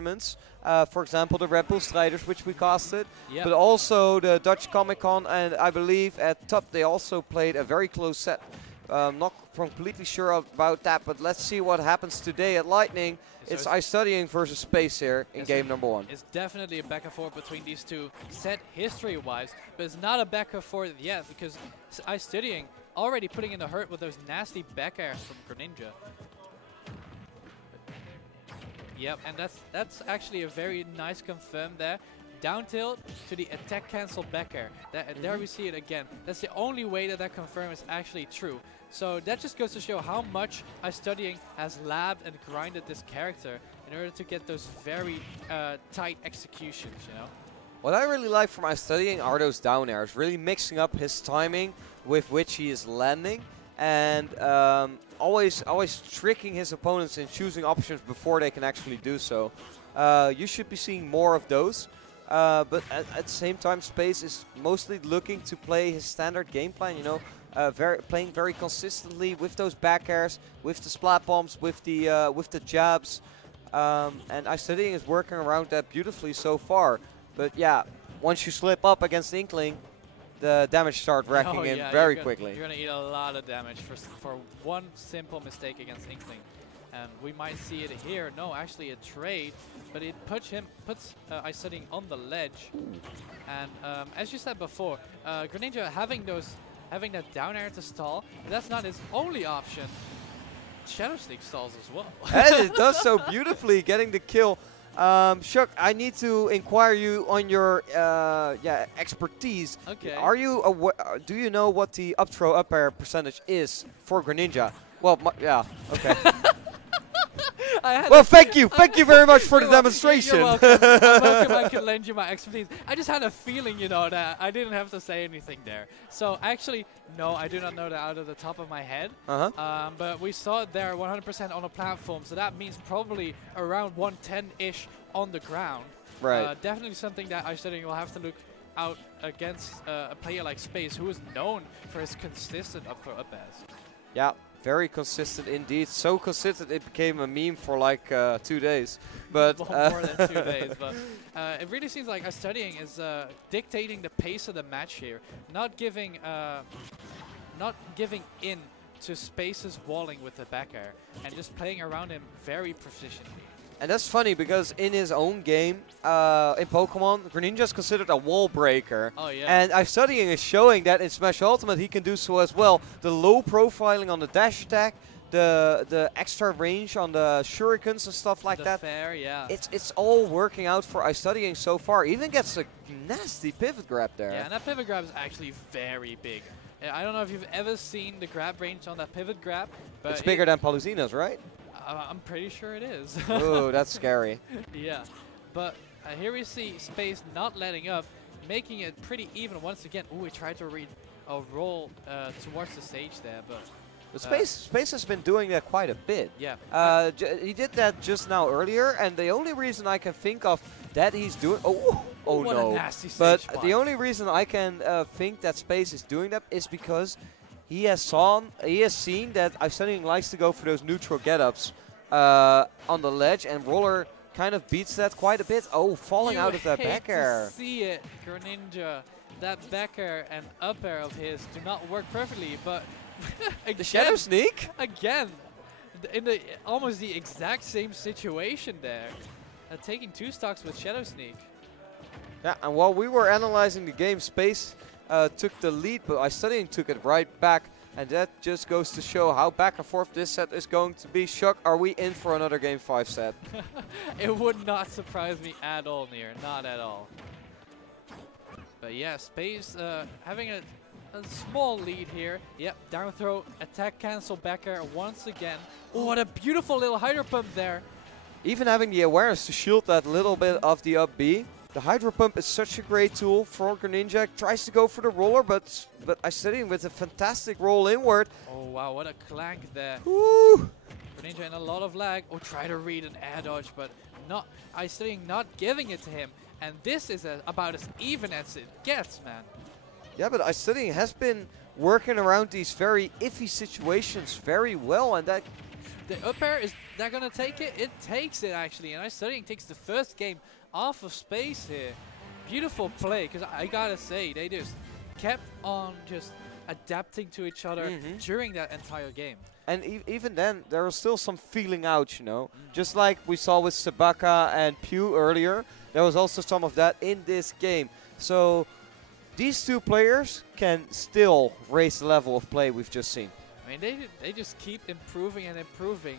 tournaments. For example, the Red Bull Striders, which we casted, Yep. but also the Dutch Comic Con, and I believe at top they also played a very close set. Not completely sure about that, but let's see what happens today at Lightning. So it's iStudying versus Space here in game number 1. It's definitely a back and forth between these two, set history-wise, but it's not a back and forth yet because iStudying already putting in the hurt with those nasty back airs from Greninja. Yep, and that's actually a very nice confirm there. Down tilt to the attack cancel back air. And there we see it again. That's the only way that that confirm is actually true. So that just goes to show how much iStudying has labbed and grinded this character in order to get those very tight executions, you know? What I really like from iStudying are those down airs, really mixing up his timing with which he is landing, and always tricking his opponents in choosing options before they can actually do so. You should be seeing more of those. But at the same time, Space is mostly looking to play his standard game plan, you know, playing very consistently with those back airs, with the splat bombs, with the jabs, and iStudying is working around that beautifully so far. But yeah, once you slip up against Inkling, the damage starts racking in very quickly. You're gonna eat a lot of damage for one simple mistake against Inkling. And we might see it here. No, actually a trade, but it puts iStudying on the ledge. And as you said before, Greninja having that down air to stall, that's not his only option. Shadow Sneak stalls as well. And it does so beautifully, getting the kill. Shuk, I need to inquire you on your expertise. Okay. Are you do you know what the up throw up air percentage is for Greninja? Well, yeah, okay. Well, thank you very much for the demonstration. You're welcome. I can lend you my expertise. I just had a feeling, you know, that I didn't have to say anything there. So actually, no, I do not know that out of the top of my head. But we saw it there 100% on a platform, so that means probably around 110-ish on the ground. Right. Definitely something that iStudying will have to look out against a player like Space, who is known for his consistent up throw up airs. Yeah. Very consistent indeed. So consistent it became a meme for like 2 days. But more than 2 days. But it really seems like iStudying is dictating the pace of the match here, not giving in to Space's walling with the back air, and just playing around him very proficiently. And that's funny because in his own game, in Pokemon, Greninja is considered a wall breaker. Oh, yeah. And iStudying is showing that in Smash Ultimate he can do so as well. The low profiling on the dash attack, the extra range on the shurikens and stuff like that. Fair, yeah. It's all working out for iStudying so far. Even gets a nasty pivot grab there. Yeah, and that pivot grab is actually very big. I don't know if you've ever seen the grab range on that pivot grab, but it's bigger than Palutina's, right? I'm pretty sure it is. Ooh, that's scary. Yeah, but here we see Space not letting up, making it pretty even once again. Ooh, he tried to read a roll towards the stage there, but... Space has been doing that quite a bit. Yeah. He did that just now earlier, and the only reason I can think of that he's doing... Oh what no. A nasty stage but spot. the only reason I can think that Space is doing that is because he has seen that iStudying likes to go for those neutral get-ups on the ledge, and Roller kind of beats that quite a bit. Oh, falling out of that back air. To see it, Greninja. That back air and up air of his do not work perfectly, but again, the Shadow Sneak? Again, in almost the exact same situation there. Taking 2 stocks with Shadow Sneak. Yeah, and while we were analyzing the game, Space took the lead, but iStudying took it right back. And that just goes to show how back and forth this set is going to be. Shuk, are we in for another Game 5 set? It would not surprise me at all, Nier. Not at all. But yeah, Space having a small lead here. Yep, down throw, attack cancel back air once again. Oh, what a beautiful little Hydro Pump there. Even having the awareness to shield that little bit of the up B. The Hydro Pump is such a great tool for Greninja. Tries to go for the roller, but iStudying with a fantastic roll inward. Oh wow, what a clank there. Woo! Greninja in a lot of lag. Oh, try to read an air dodge, but not iStudying not giving it to him. And this is about as even as it gets, man. Yeah, but iStudying has been working around these very iffy situations very well, and that The up air, is that going to take it? It takes it, actually. And iStudying takes the first game off of space here. Beautiful play, because I got to say, they just kept on just adapting to each other during that entire game. And even then, there was still some feeling out, you know. Just like we saw with Sabaka and Pew earlier, there was also some of that in this game. So these two players can still raise the level of play we've just seen. I mean, they just keep improving and improving.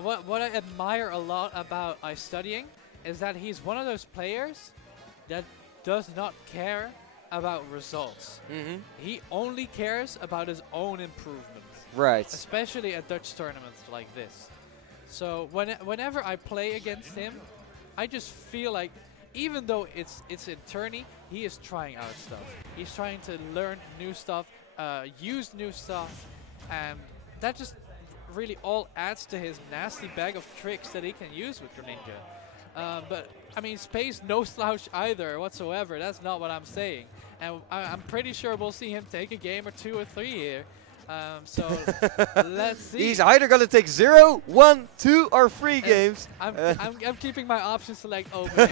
What I admire a lot about iStudying is that he's one of those players that does not care about results. He only cares about his own improvements. Right. Especially at Dutch tournaments like this. So whenever I play against him, I just feel like, even though it's in tourney, he is trying out stuff. He's trying to learn new stuff, use new stuff, and that just really all adds to his nasty bag of tricks that he can use with Greninja. But I mean, Space no slouch either whatsoever. That's not what I'm saying. And I'm pretty sure we'll see him take a game or 2 or 3 here. So let's see. He's either going to take 0, 1, 2, or 3 games. I'm keeping my option select open.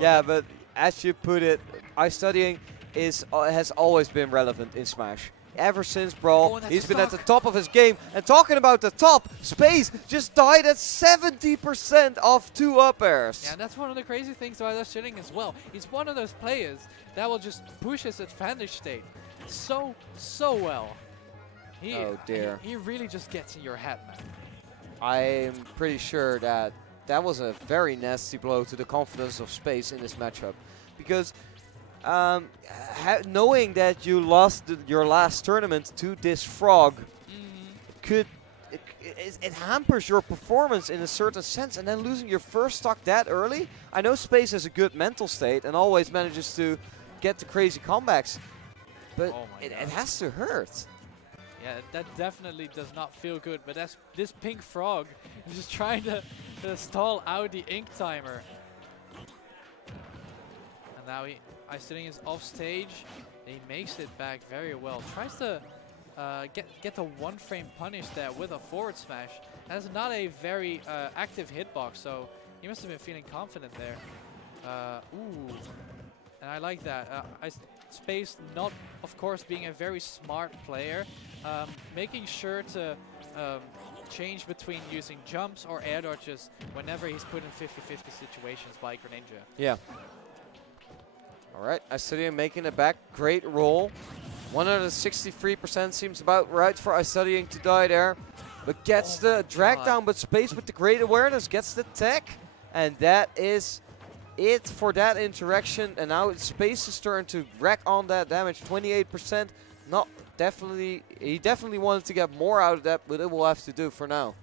Yeah, but as you put it, iStudying has always been relevant in Smash. Ever since Brawl, he's been at the top of his game. And talking about the top, Space just died at 70% off 2 up airs. Yeah, and that's one of the crazy things about iStudying as well. He's one of those players that will just push his advantage state so well. Oh dear. He really just gets in your head, man. I'm pretty sure that was a very nasty blow to the confidence of Space in this matchup. Because knowing that you lost your last tournament to this frog it hampers your performance in a certain sense, and then losing your first stock that early. I know Space has a good mental state and always manages to get the crazy comebacks, but it has to hurt. Yeah, that definitely does not feel good, but that's this pink frog is just trying to stall out the ink timer. And now iStudying is off stage. He makes it back very well. Tries to get the 1-frame punish there with a forward smash. That's not a very active hitbox, so he must have been feeling confident there. Ooh, and I like that. Space, not of course being a very smart player, making sure to change between using jumps or air dodges whenever he's put in 50-50 situations by Greninja. Yeah. Alright, iStudying making it back. Great roll. 163% seems about right for iStudying to die there. But gets the drag down, but Space with the great awareness gets the tech. And that is it for that interaction. And now it's Space's turn to rack on that damage. 28%. He definitely wanted to get more out of that, but it will have to do for now.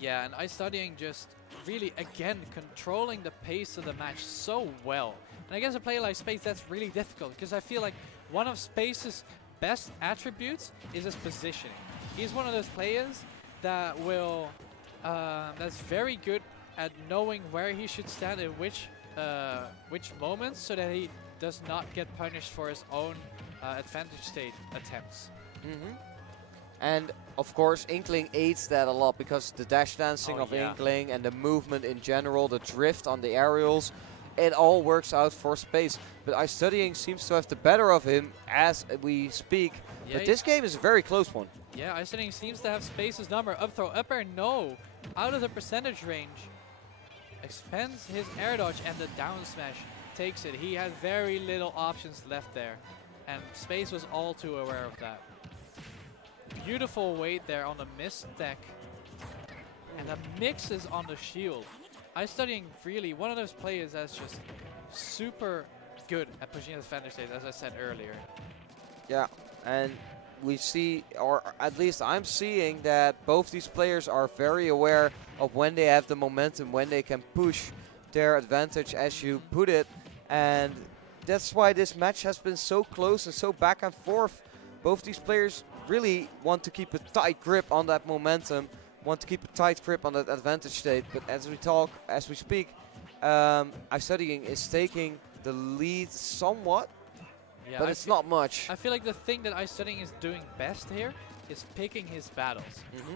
Yeah, and iStudying just really, again, controlling the pace of the match so well. And against a player like Space, that's really difficult, because I feel like one of Space's best attributes is his positioning. He's one of those players that will, that's very good at knowing where he should stand in which moments, so that he does not get punished for his own advantage state attempts. And of course, Inkling aids that a lot, because the dash dancing of Inkling and the movement in general, the drift on the aerials, it all works out for Space. But iStudying seems to have the better of him as we speak. Yeah, but this game is a very close one. Yeah, iStudying seems to have Space's number. Up throw, up air, no. Out of the percentage range. Expends his air dodge, and the down smash takes it. He had very little options left there. And Space was all too aware of that. Beautiful weight there on the miss deck. And the mix is on the shield. iStudying really one of those players that's just super good at pushing his advantage state, as I said earlier. Yeah, and we see, or at least I'm seeing, that both these players are very aware of when they have the momentum, when they can push their advantage, as you put it. And that's why this match has been so close and so back and forth. Both these players really want to keep a tight grip on that momentum, want to keep a tight grip on that advantage state. But as we speak, iStudying is taking the lead somewhat, but it's not much. I feel like the thing that iStudying is doing best here is picking his battles.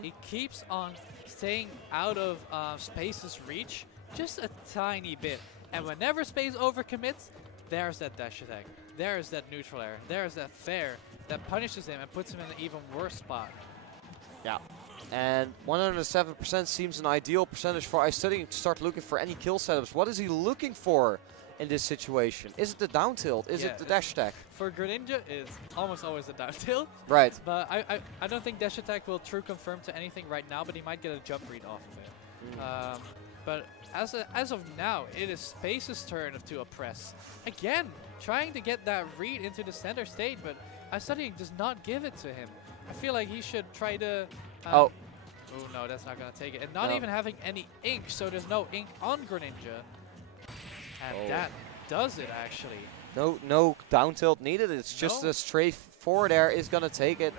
He keeps on staying out of Space's reach just a tiny bit. And whenever Space overcommits, there's that dash attack. There's that neutral air. There's that fair that punishes him and puts him in an even worse spot. Yeah. And 107% seems an ideal percentage for iStudying to start looking for any kill setups. What is he looking for in this situation? Is it the down tilt? Is it the dash attack? For Greninja, it's almost always the down tilt. Right. But I don't think dash attack will true confirm to anything right now, but he might get a jump read off of it. But as of now, it is Space's turn to oppress. Again, trying to get that read into the center stage, but iStudying does not give it to him. I feel like he should try to... oh no, that's not going to take it. And not even having any ink, so there's no ink on Greninja. And that does it, actually. No down tilt needed. It's just a straight forward air is going to take it.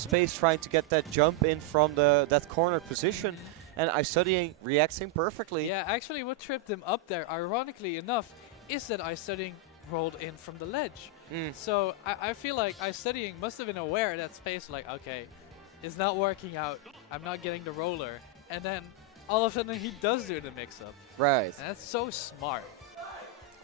Space trying to get that jump in from that corner position. And iStudying reacting perfectly. Yeah, actually what tripped him up there, ironically enough, is that iStudying rolled in from the ledge. So I feel like iStudying must have been aware that Space like, okay, it's not working out. I'm not getting the roller. And then all of a sudden he does do the mix-up. Right. And that's so smart.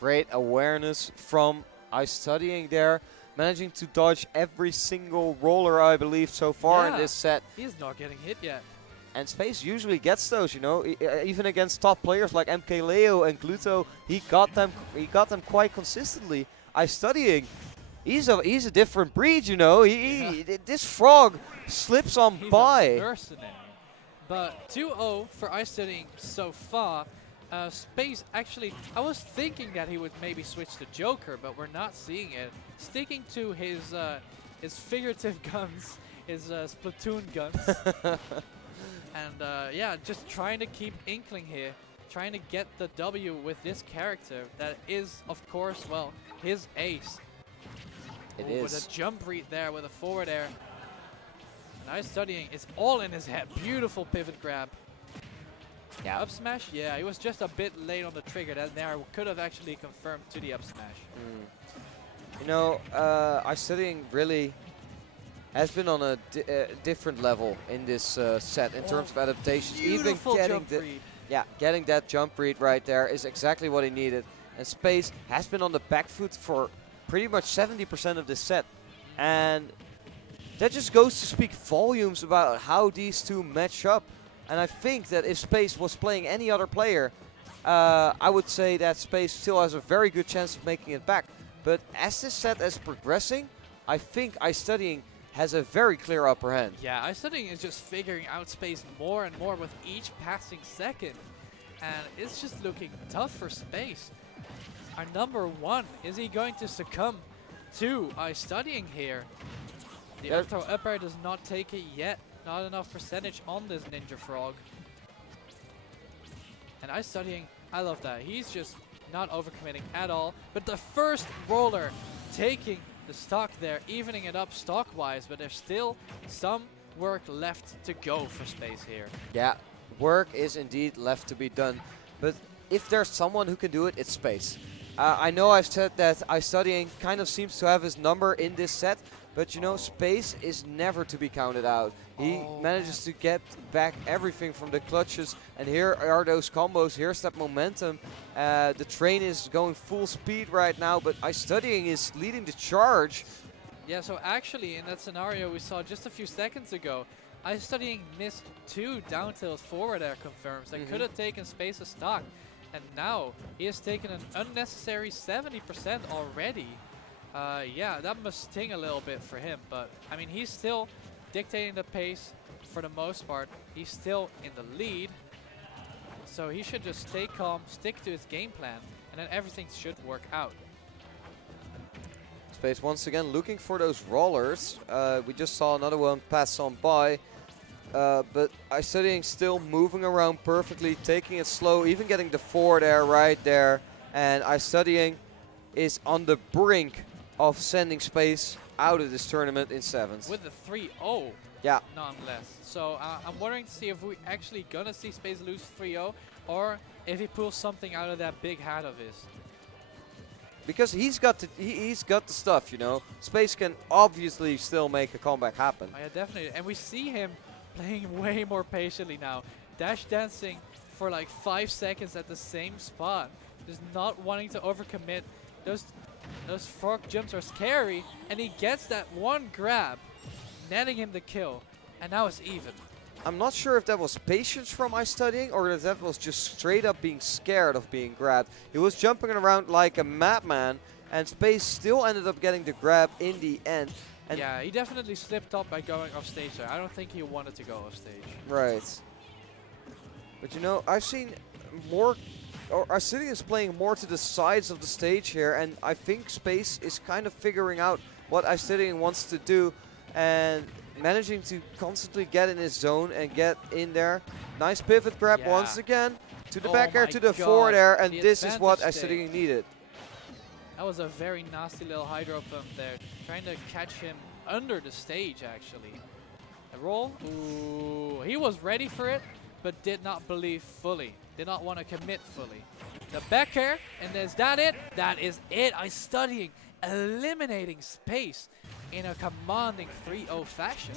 Great awareness from iStudying there. Managing to dodge every single roller, I believe, so far in this set. He's not getting hit yet. And Space usually gets those, you know, even against top players like MK Leo and Gluto, he got them quite consistently. iStudying, he's a different breed, you know. This frog slips on by. A mercenary. But 2-0 for iStudying so far. Space actually, I was thinking that he would maybe switch to Joker, but we're not seeing it. Sticking to his figurative guns, his Splatoon guns. And yeah, just trying to keep Inkling here, trying to get the W with this character that is, of course, well, his ace. It is. With a jump read there with a forward air. iStudying is all in his head. Beautiful pivot grab. Yeah, up smash. Yeah, he was just a bit late on the trigger. That there could have actually confirmed to the up smash. You know, iStudying really has been on a different level in this set in terms of adaptations. Even getting that jump read right there is exactly what he needed. And Space has been on the back foot for pretty much 70% of this set. And that just goes to speak volumes about how these two match up. And I think that if Space was playing any other player, I would say that Space still has a very good chance of making it back. But as this set is progressing, I think iStudying has a very clear upper hand. Yeah, iStudying is just figuring out Space more and more with each passing second. And it's just looking tough for Space. Our number one, is he going to succumb to iStudying here? The up throw up air does not take it yet. Not enough percentage on this Ninja Frog. And iStudying, I love that. He's just not overcommitting at all. But the first roller taking the stock there, evening it up stock-wise, but there's still some work left to go for Space here. Yeah, work is indeed left to be done. But if there's someone who can do it, it's Space. I know I've said that iStudying kind of seems to have his number in this set, but you know, Space is never to be counted out. He manages to get back everything from the clutches, and here are those combos, here's that momentum. The train is going full speed right now, but iStudying is leading the charge. Yeah, so actually in that scenario we saw just a few seconds ago, iStudying missed 2 down tilts forward air confirms that could have taken Space's stock. And now he has taken an unnecessary 70% already. Yeah, that must sting a little bit for him, but I mean, he's still dictating the pace for the most part. He's still in the lead, so he should just stay calm, stick to his game plan, and then everything should work out. Space once again looking for those rollers. We just saw another one pass on by, but iStudying still moving around perfectly, taking it slow, even getting the forward air right there, and iStudying is on the brink of sending Space out of this tournament in 7s. With the 3-0, yeah, nonetheless. So I'm wondering to see if we're actually gonna see Space lose 3-0, or if he pulls something out of that big hat of his. because he's got the stuff, you know. Space can obviously still make a comeback happen. Oh, yeah, definitely. And we see him playing way more patiently now. Dash dancing for like 5 seconds at the same spot. Just not wanting to overcommit. Those fork jumps are scary, and he gets that one grab, netting him the kill, and now it's even. I'm not sure if that was patience from iStudying or if that was just straight up being scared of being grabbed. He was jumping around like a madman, and Space still ended up getting the grab in the end. And yeah, he definitely slipped up by going off stage there. I don't think he wanted to go off stage. Right. But you know, I've seen more, or iStudying is playing more to the sides of the stage here, and I think Space is kind of figuring out what iStudying wants to do and managing to constantly get in his zone and get in there. Nice pivot grab once again to the back air, to the forward air, and this is what iStudying needed. That was a very nasty little hydro pump there, trying to catch him under the stage actually. A roll, ooh, he was ready for it, but did not believe fully, did not want to commit fully. The back air, and is that it? That is it. iStudying eliminating Space in a commanding 3-0 fashion.